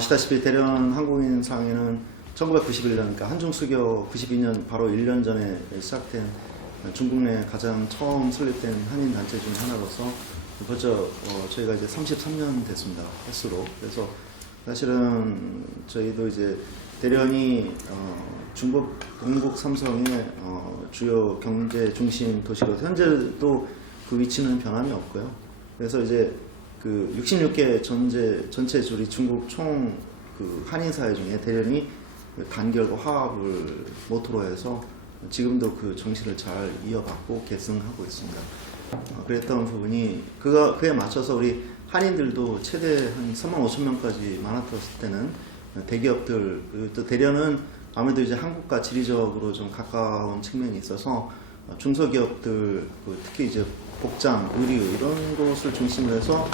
아시다시피 대련 한국인 상회는 1991년, 그러니까 한중수교 92년 바로 1년 전에 시작된 중국 내 가장 처음 설립된 한인 단체 중 하나로서 벌써 저희가 이제 33년 됐습니다. 횟수로. 그래서 사실은 저희도 이제 대련이 중국 동국 삼성의 주요 경제 중심 도시로서 현재도 그 위치는 변함이 없고요. 그래서 이제 그 66개 전체 우리 중국 총 그 한인 사회 중에 대련이 단결과 화합을 모토로 해서 지금도 그 정신을 잘 이어받고 계승하고 있습니다. 그랬던 부분이 그에 맞춰서 우리 한인들도 최대 한 35,000명까지 많았을 때는 대기업들, 또 대련은 아무래도 이제 한국과 지리적으로 좀 가까운 측면이 있어서 중소기업들, 특히 이제 복장, 의류 이런 곳을 중심으로 해서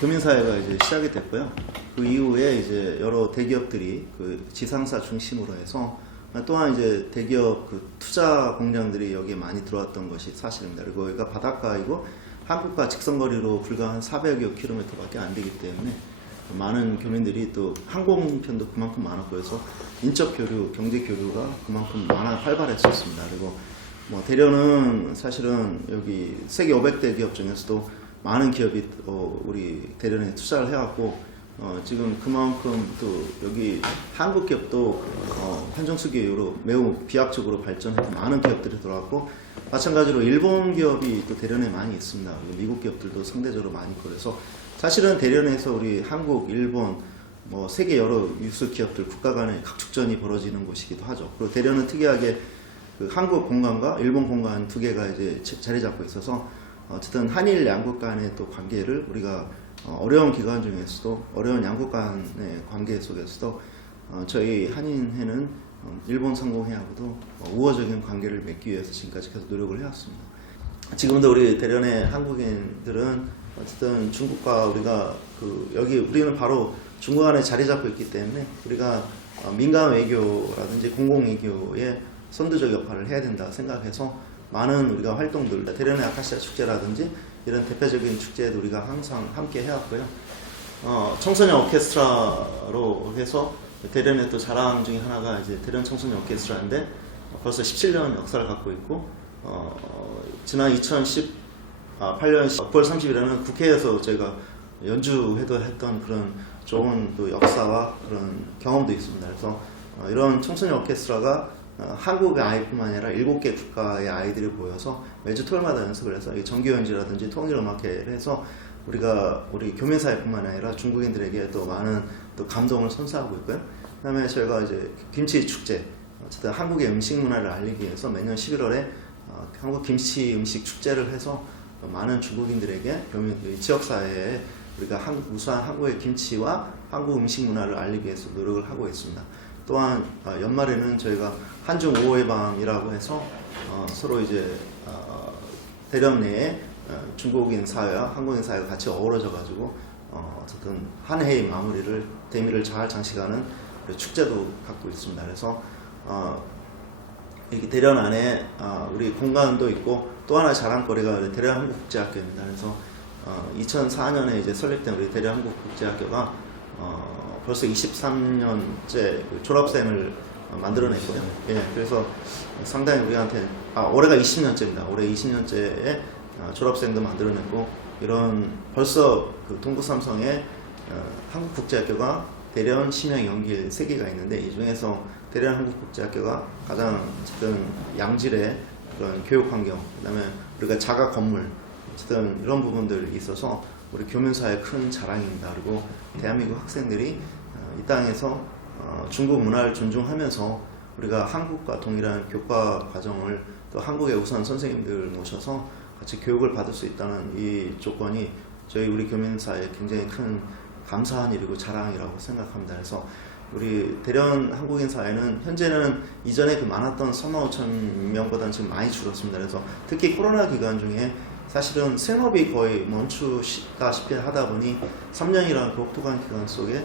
교민사회가 이제 시작이 됐고요. 그 이후에 이제 여러 대기업들이 그 지상사 중심으로 해서 또한 이제 대기업 그 투자 공장들이 여기에 많이 들어왔던 것이 사실입니다. 그리고 여기가 바닷가이고 한국과 직선거리로 불과 한 400여 킬로미터밖에 안 되기 때문에 많은 교민들이 또 항공편도 그만큼 많았고 그래서 인적 교류, 경제 교류가 그만큼 활발했었습니다. 그리고 뭐 대련은 사실은 여기 세계 500대 기업 중에서도 많은 기업이 우리 대련에 투자를 해왔고 지금 그만큼 또 여기 한국 기업도 한정수기 이후로 매우 비약적으로 발전해서 많은 기업들이 들어왔고 마찬가지로 일본 기업이 또 대련에 많이 있습니다. 미국 기업들도 상대적으로 많이 있고 그래서 사실은 대련에서 우리 한국, 일본, 뭐 세계 여러 유수 기업들 국가 간의 각축전이 벌어지는 곳이기도 하죠. 그리고 대련은 특이하게 그 한국 공간과 일본 공간 두 개가 이제 자리 잡고 있어서 어쨌든 한일 양국 간의 또 관계를 우리가 어려운 기간 중에서도 어려운 양국 간의 관계 속에서도 저희 한인회는 일본 상공회하고도 우호적인 관계를 맺기 위해서 지금까지 계속 노력을 해왔습니다. 지금도 우리 대련의 한국인들은 어쨌든 중국과 우리가 여기 우리는 바로 중국 안에 자리 잡고 있기 때문에 우리가 민간 외교라든지 공공 외교에 선두적 역할을 해야 된다 생각해서 많은 우리가 활동들, 대련의 아카시아 축제라든지 이런 대표적인 축제에도 우리가 항상 함께 해왔고요. 청소년 오케스트라로 해서 대련의 또 자랑 중에 하나가 이제 대련 청소년 오케스트라인데 벌써 17년 역사를 갖고 있고 지난 2018년 9월 30일에는 국회에서 저희가 연주회도 했던 그런 좋은 또 역사와 그런 경험도 있습니다. 그래서 이런 청소년 오케스트라가 한국의 아이뿐만 아니라 7개 국가의 아이들이 모여서 매주 토요일마다 연습을 해서 정규 연주라든지 통일 음악회를 해서 우리 교민사회뿐만 아니라 중국인들에게 또 많은 또 감동을 선사하고 있고요. 그다음에 저희가 이제 김치 축제, 어쨌든 한국의 음식 문화를 알리기 위해서 매년 11월에 한국 김치 음식 축제를 해서 많은 중국인들에게 지역사회에 우리가 우수한 한국의 김치와 한국 음식 문화를 알리기 위해서 노력을 하고 있습니다. 또한 연말에는 저희가 한중 5호의 밤이라고 해서 서로 이제 대련 내에 중국인 사회와 한국인 사회가 같이 어우러져 가지고 어쨌든 한 해의 대미를 잘 장식하는 축제도 갖고 있습니다. 그래서 여기 대련 안에 우리 공간도 있고 또 하나 자랑거리가 대련 한국국제학교입니다. 그래서 2004년에 이제 설립된 우리 대련 한국국제학교가 벌써 23년째 졸업생을 만들어냈고요. 예, 그래서 상당히 우리한테 올해가 20년째입니다. 올해 20년째에 졸업생도 만들어냈고 이런 벌써 그 동국삼성의 한국국제학교가 대련, 심양, 연길 3개가 있는데 이 중에서 대련 한국국제학교가 가장 어쨌든 양질의 그런 교육환경, 그다음에 우리가 자가 건물, 어쨌든 이런 부분들이 있어서 우리 교민사회의 큰 자랑입니다. 그리고 대한민국 학생들이 이 땅에서 중국 문화를 존중하면서 우리가 한국과 동일한 교과 과정을 또 한국의 우수한 선생님들 모셔서 같이 교육을 받을 수 있다는 이 조건이 우리 교민사회에 굉장히 큰 감사한 일이고 자랑이라고 생각합니다. 그래서 우리 대련 한국인 사회는 현재는 이전에 그 많았던 35,000명보다는 지금 많이 줄었습니다. 그래서 특히 코로나 기간 중에 사실은 생업이 거의 멈추다시피 하다 보니 3년이라는 독특한 기간 속에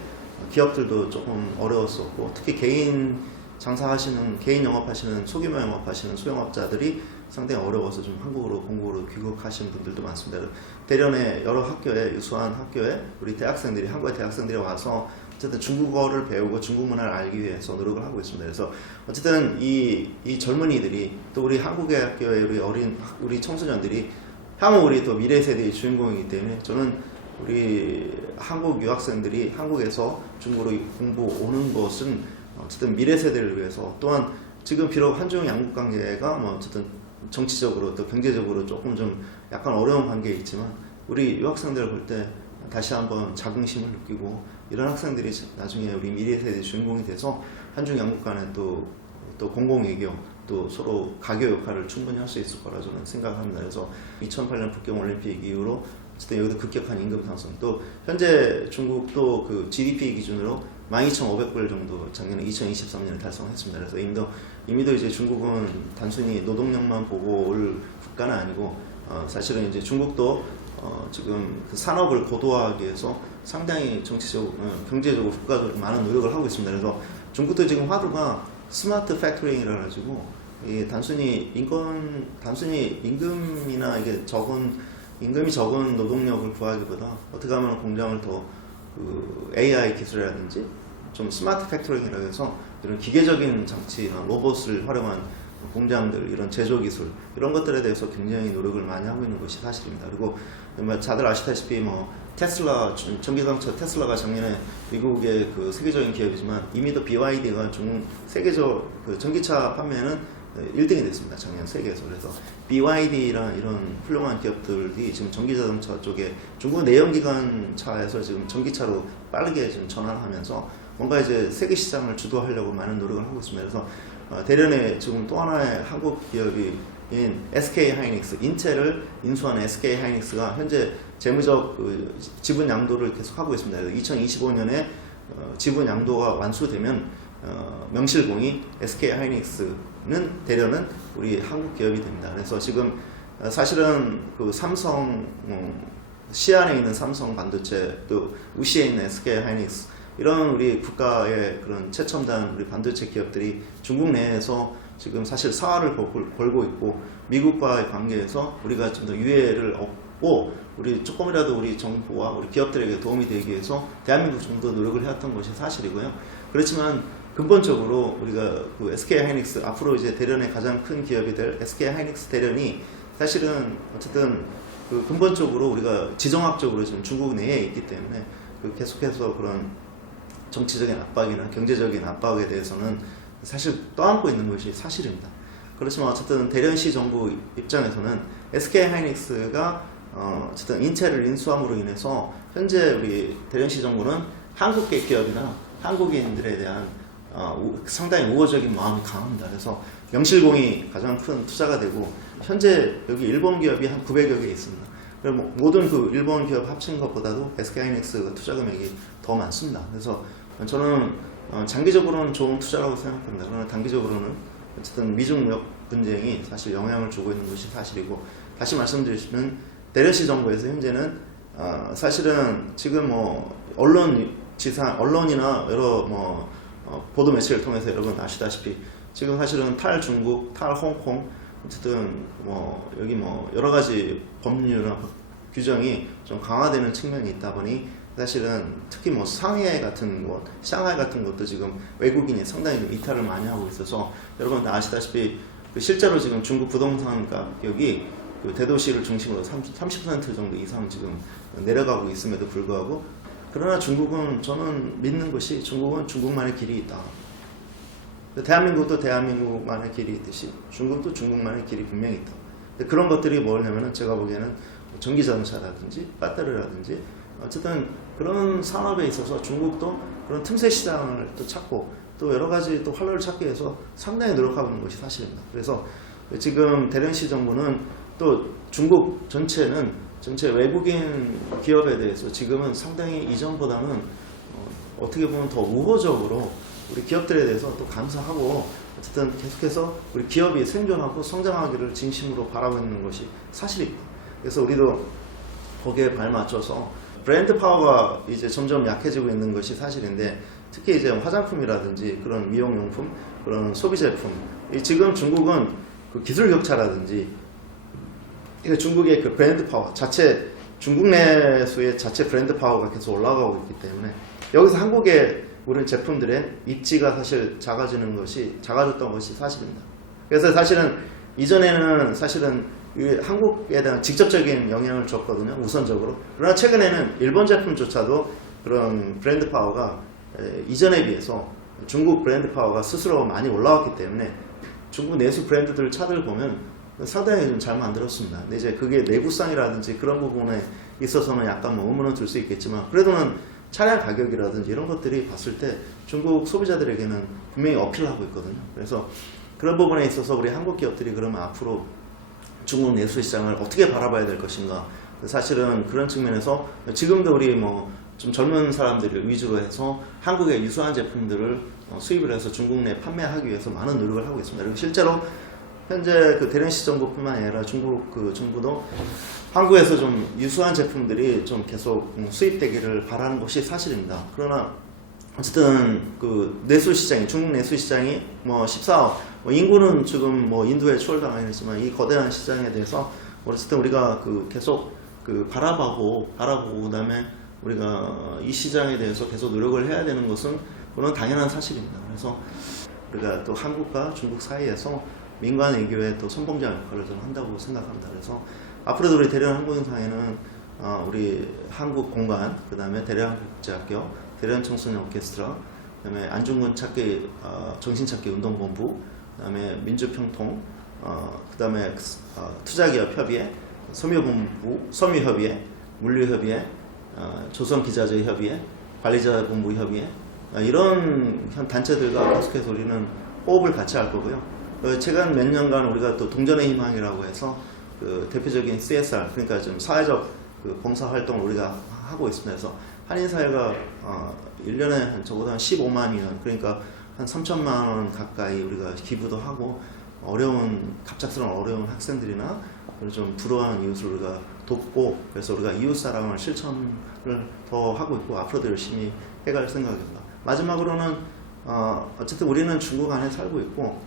기업들도 조금 어려웠었고 특히 개인 영업하시는 소규모 영업하시는 소영업자들이 상당히 어려워서 좀 한국으로 공국으로 귀국하시는 분들도 많습니다. 대련의 여러 학교에 유수한 학교에 우리 대학생들이 한국의 대학생들이 와서 어쨌든 중국어를 배우고 중국 문화를 알기 위해서 노력을 하고 있습니다. 그래서 어쨌든 이 젊은이들이 또 우리 한국의 학교의 우리 청소년들이 향후 우리 또 미래 세대의 주인공이기 때문에 저는 우리 한국 유학생들이 한국에서 중국으로 공부 오는 것은 어쨌든 미래 세대를 위해서 또한 지금 비록 한중 양국 관계가 뭐 어쨌든 정치적으로 또 경제적으로 조금 좀 약간 어려운 관계에 있지만 우리 유학생들을 볼 때 다시 한번 자긍심을 느끼고 이런 학생들이 나중에 우리 미래 세대의 주인공이 돼서 한중 양국 간에 또 공공외교 또 서로 가교 역할을 충분히 할 수 있을 거라 저는 생각합니다. 그래서 2008년 북경 올림픽 이후로 어쨌든 여기도 급격한 임금 상승 또 현재 중국도 그 GDP 기준으로 12,500불 정도 작년에 2023년에 달성했습니다. 그래서 이미도 이제 중국은 단순히 노동력만 보고 올 국가는 아니고 사실은 이제 중국도 지금 그 산업을 고도화하기 위해서 상당히 정치적, 경제적으로 국가적으로 많은 노력을 하고 있습니다. 그래서 중국도 지금 화두가 스마트 팩토링이라 가지고 단순히 임금이나 이게 임금이 적은 노동력을 구하기보다 어떻게 하면 공장을 더 AI 기술이라든지 좀 스마트 팩토링이라고 해서 이런 기계적인 장치나 로봇을 활용한 공장들 이런 제조 기술 이런 것들에 대해서 굉장히 노력을 많이 하고 있는 것이 사실입니다. 그리고 다들 아시다시피 뭐 테슬라 전기자동차 테슬라가 작년에 미국의 그 세계적인 기업이지만 이미도 BYD가 세계적 그 전기차 판매는 1등이 됐습니다. 작년 세계에서. 그래서 BYD랑 이런 훌륭한 기업들이 지금 전기자동차 쪽에 중국 내연기관 차에서 지금 전기차로 빠르게 지금 전환하면서 뭔가 이제 세계 시장을 주도하려고 많은 노력을 하고 있습니다. 그래서 대련에 지금 또 하나의 한국 기업인 SK 하이닉스, 인텔을 인수한 SK 하이닉스가 현재 재무적 그 지분 양도를 계속 하고 있습니다. 2025년에 지분 양도가 완수되면 명실공히 SK 하이닉스는 대련은 우리 한국 기업이 됩니다. 그래서 지금 사실은 그 삼성 시안에 있는 삼성 반도체 또 우시에 있는 SK 하이닉스 이런 우리 국가의 그런 최첨단 우리 반도체 기업들이 중국 내에서 지금 사실 사활을 걸고 있고 미국과의 관계에서 우리가 좀 더 유해를 얻고 우리 조금이라도 우리 정부와 우리 기업들에게 도움이 되기 위해서 대한민국 정도 노력을 해왔던 것이 사실이고요. 그렇지만 근본적으로 우리가 그 SK 하이닉스 앞으로 이제 대련의 가장 큰 기업이 될 SK 하이닉스 대련이 사실은 어쨌든 그 근본적으로 우리가 지정학적으로 지금 중국 내에 있기 때문에 그 계속해서 그런 정치적인 압박이나 경제적인 압박에 대해서는 사실 떠안고 있는 것이 사실입니다. 그렇지만 어쨌든 대련시 정부 입장에서는 SK 하이닉스가 어쨌든 인텔을 인수함으로 인해서 현재 우리 대련시 정부는 한국계 기업이나 한국인들에 대한 상당히 우호적인 마음이 강합니다. 그래서 명실공히 가장 큰 투자가 되고 현재 여기 일본 기업이 한 900여 개 있습니다. 모든 그 일본 기업 합친 것보다도 SK 하이닉스 투자 금액이 더 많습니다. 그래서 저는 장기적으로는 좋은 투자라고 생각합니다. 그러나 단기적으로는 어쨌든 미중 무역 분쟁이 사실 영향을 주고 있는 것이 사실이고 다시 말씀드리면 대련시 정부에서 현재는 사실은 지금 뭐 언론이나 여러 보도 매체를 통해서 여러분 아시다시피 지금 사실은 탈중국, 탈홍콩 어쨌든 여기 여러 가지 법률이나 규정이 좀 강화되는 측면이 있다 보니 사실은 특히 상해 같은 곳, 샹하이 같은 것도 지금 외국인이 상당히 이탈을 많이 하고 있어서 여러분 다 아시다시피 실제로 지금 중국 부동산 가격이 그 대도시를 중심으로 30% 정도 이상 지금 내려가고 있음에도 불구하고 그러나 중국은 저는 믿는 것이 중국은 중국만의 길이 있다. 대한민국도 대한민국만의 길이 있듯이 중국도 중국만의 길이 분명히 있다. 그런 것들이 뭐냐면은 제가 보기에는 전기자동차라든지 배터리라든지 어쨌든 그런 산업에 있어서 중국도 그런 틈새 시장을 또 찾고 또 여러 가지 또 활로를 찾기 위해서 상당히 노력하고 있는 것이 사실입니다. 그래서 지금 대련시 정부는 또 중국 전체 외국인 기업에 대해서 지금은 상당히 이전보다는 어떻게 보면 더 우호적으로 우리 기업들에 대해서 또 감사하고 어쨌든 계속해서 우리 기업이 생존하고 성장하기를 진심으로 바라고 있는 것이 사실입니다. 그래서 우리도 거기에 발맞춰서 브랜드 파워가 이제 점점 약해지고 있는 것이 사실인데 특히 이제 화장품이라든지 그런 미용용품, 그런 소비제품 지금 중국은 그 기술 격차라든지 중국의 그 브랜드 파워 자체 중국 내수의 자체 브랜드 파워가 계속 올라가고 있기 때문에 여기서 한국의 우리 제품들의 입지가 사실 작아졌던 것이 사실입니다. 그래서 사실은 이전에는 사실은 한국에 대한 직접적인 영향을 줬거든요, 우선적으로. 그러나 최근에는 일본 제품조차도 그런 브랜드 파워가 이전에 비해서 중국 브랜드 파워가 스스로 많이 올라왔기 때문에 중국 내수 브랜드들 차들 보면 상당히 좀 잘 만들었습니다. 근데 이제 그게 내구성이라든지 그런 부분에 있어서는 약간 뭐 의문은 들 수 있겠지만, 그래도는 차량 가격이라든지 이런 것들이 봤을 때 중국 소비자들에게는 분명히 어필하고 있거든요. 그래서 그런 부분에 있어서 우리 한국 기업들이 그러면 앞으로 중국 내수 시장을 어떻게 바라봐야 될 것인가. 사실은 그런 측면에서 지금도 우리 뭐 좀 젊은 사람들을 위주로 해서 한국의 유수한 제품들을 수입을 해서 중국 내 판매하기 위해서 많은 노력을 하고 있습니다. 그리고 실제로 현재 그 대련시 정부뿐만 아니라 중국 그 정부도 한국에서 좀 유수한 제품들이 좀 계속 수입되기를 바라는 것이 사실입니다. 그러나 어쨌든 그 내수 시장이, 중국 내수 시장이 뭐 14억, 인구는 지금 뭐 인도에 추월당하긴 했지만 이 거대한 시장에 대해서 어쨌든 우리가 그 계속 그 바라보고 그다음에 우리가 이 시장에 대해서 계속 노력을 해야 되는 것은 그건 당연한 사실입니다. 그래서 우리가 또 한국과 중국 사이에서 민관 외교의 또 선봉장 역할을 저는 한다고 생각합니다. 그래서 앞으로도 우리 대련 한국인상회는 우리 한국 공관, 그 다음에 대련 한국국제학교, 대련 청소년 오케스트라, 그 다음에 안중근 찾기 정신찾기 운동본부, 그 다음에 민주평통, 그 다음에 투자기업협의회, 섬유본부, 섬유협의회, 물류협의회, 조선기자재협의회, 관리자본부협의회, 이런 단체들과 계속해서 우리는 호흡을 같이 할 거고요. 최근 몇 년간 우리가 또 동전의 희망이라고 해서 그 대표적인 CSR, 그러니까 좀 사회적 그 봉사활동을 우리가 하고 있습니다. 그래서 한인사회가 1년에 적어도 한 15만이나, 그러니까 한 3천만 원 가까이 우리가 기부도 하고, 갑작스러운 어려운 학생들이나 좀 불우한 이웃을 우리가 돕고, 그래서 우리가 이웃사랑을 실천을 더 하고 있고 앞으로도 열심히 해갈 생각입니다. 마지막으로는 어쨌든 우리는 중국 안에 살고 있고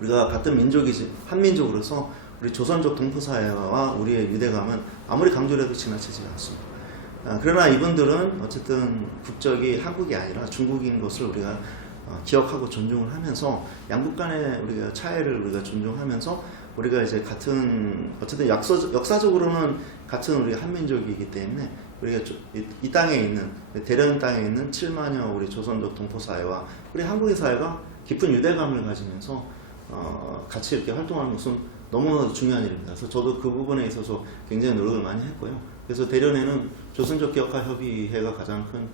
우리가 같은 민족이지, 한민족으로서 우리 조선족 동포사회와 우리의 유대감은 아무리 강조를 해도 지나치지 않습니다. 그러나 이분들은 어쨌든 국적이 한국이 아니라 중국인 것을 우리가 기억하고 존중을 하면서 양국 간의 우리가 차이를 우리가 존중하면서 우리가 이제 같은, 어쨌든 역사적으로는 같은 우리 한민족이기 때문에 우리가 이 땅에 있는, 대련 땅에 있는 7만여 우리 조선족 동포사회와 우리 한국인 사회가 깊은 유대감을 가지면서 같이 이렇게 활동하는 것은 너무나도 중요한 일입니다. 그래서 저도 그 부분에 있어서 굉장히 노력을 많이 했고요. 그래서 대련에는 조선족 기업가 협의회가 가장 큰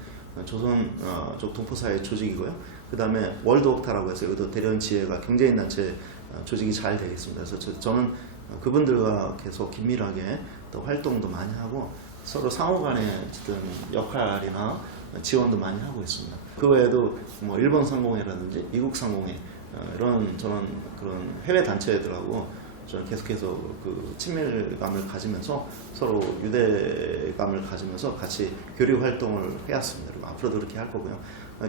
조선족 동포사회 조직이고요. 그 다음에 월드옥타라고 해서 여기도 대련 지회가 경제인 단체 조직이 잘 되어 있습니다. 그래서 저는 그분들과 계속 긴밀하게 또 활동도 많이 하고 서로 상호 간의 어쨌든 역할이나 지원도 많이 하고 있습니다. 그 외에도 뭐 일본 상공회라든지 미국 상공회, 이런 저는 그런 해외 단체들하고 저는 계속해서 그 친밀감을 가지면서 서로 유대감을 가지면서 같이 교류 활동을 해왔습니다. 그리고 앞으로도 그렇게 할 거고요.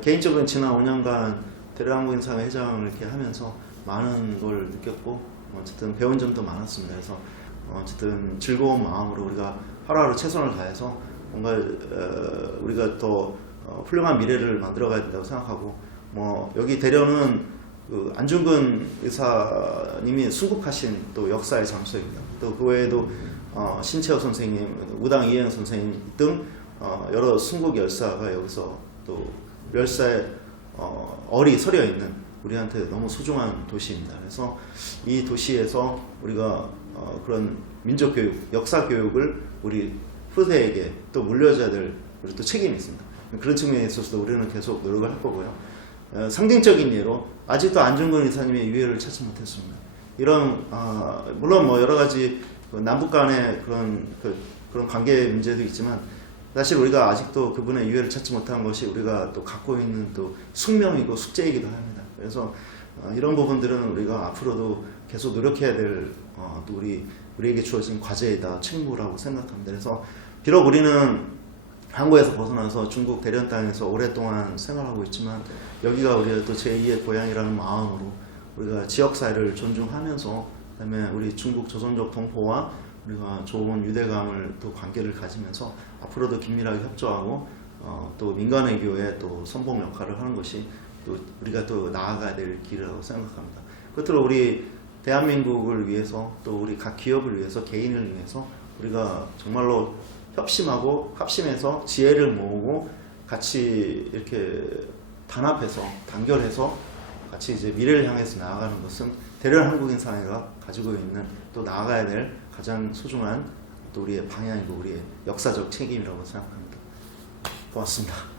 개인적으로는 지난 5년간 대련한국인상회 회장을 이렇게 하면서 많은 걸 느꼈고 어쨌든 배운 점도 많았습니다. 그래서 어쨌든 즐거운 마음으로 우리가 하루하루 최선을 다해서 뭔가 우리가 더 훌륭한 미래를 만들어가야 된다고 생각하고, 뭐 여기 대련은 그 안중근 의사님이 순국하신 또 역사의 장소입니다. 또 그 외에도 신채호 선생님, 우당 이혜영 선생님 등 여러 순국 열사가 여기서 또 열사의 얼이 서려 있는 우리한테 너무 소중한 도시입니다. 그래서 이 도시에서 우리가 그런 민족교육, 역사교육을 우리 후대에게 또 물려줘야 될 우리 또 책임이 있습니다. 그런 측면에 있어서도 우리는 계속 노력을 할 거고요. 상징적인 예로 아직도 안중근 의사님의 유해를 찾지 못했습니다. 이런 물론 뭐 여러 가지 남북 간의 그런 관계 문제도 있지만 사실 우리가 아직도 그분의 유해를 찾지 못한 것이 우리가 또 갖고 있는 또 숙명이고 숙제이기도 합니다. 그래서 이런 부분들은 우리가 앞으로도 계속 노력해야 될 또 우리에게 주어진 과제이다, 책무라고 생각합니다. 그래서 비록 우리는 한국에서 벗어나서 중국 대련 땅에서 오랫동안 생활하고 있지만 여기가 우리의 또 제2의 고향이라는 마음으로 우리가 지역사회를 존중하면서 그다음에 우리 중국 조선족 동포와 우리가 좋은 유대감을 또 관계를 가지면서 앞으로도 긴밀하게 협조하고 또 민간외교의 또 선봉 역할을 하는 것이 또 우리가 또 나아가야 될 길이라고 생각합니다. 끝으로 우리 대한민국을 위해서 또 우리 각 기업을 위해서 개인을 위해서 우리가 정말로 협심하고 합심해서 지혜를 모으고 같이 이렇게 단합해서 단결해서 같이 이제 미래를 향해서 나아가는 것은 대련 한국인 사회가 가지고 있는 또 나아가야 될 가장 소중한 또 우리의 방향이고 우리의 역사적 책임이라고 생각합니다. 고맙습니다.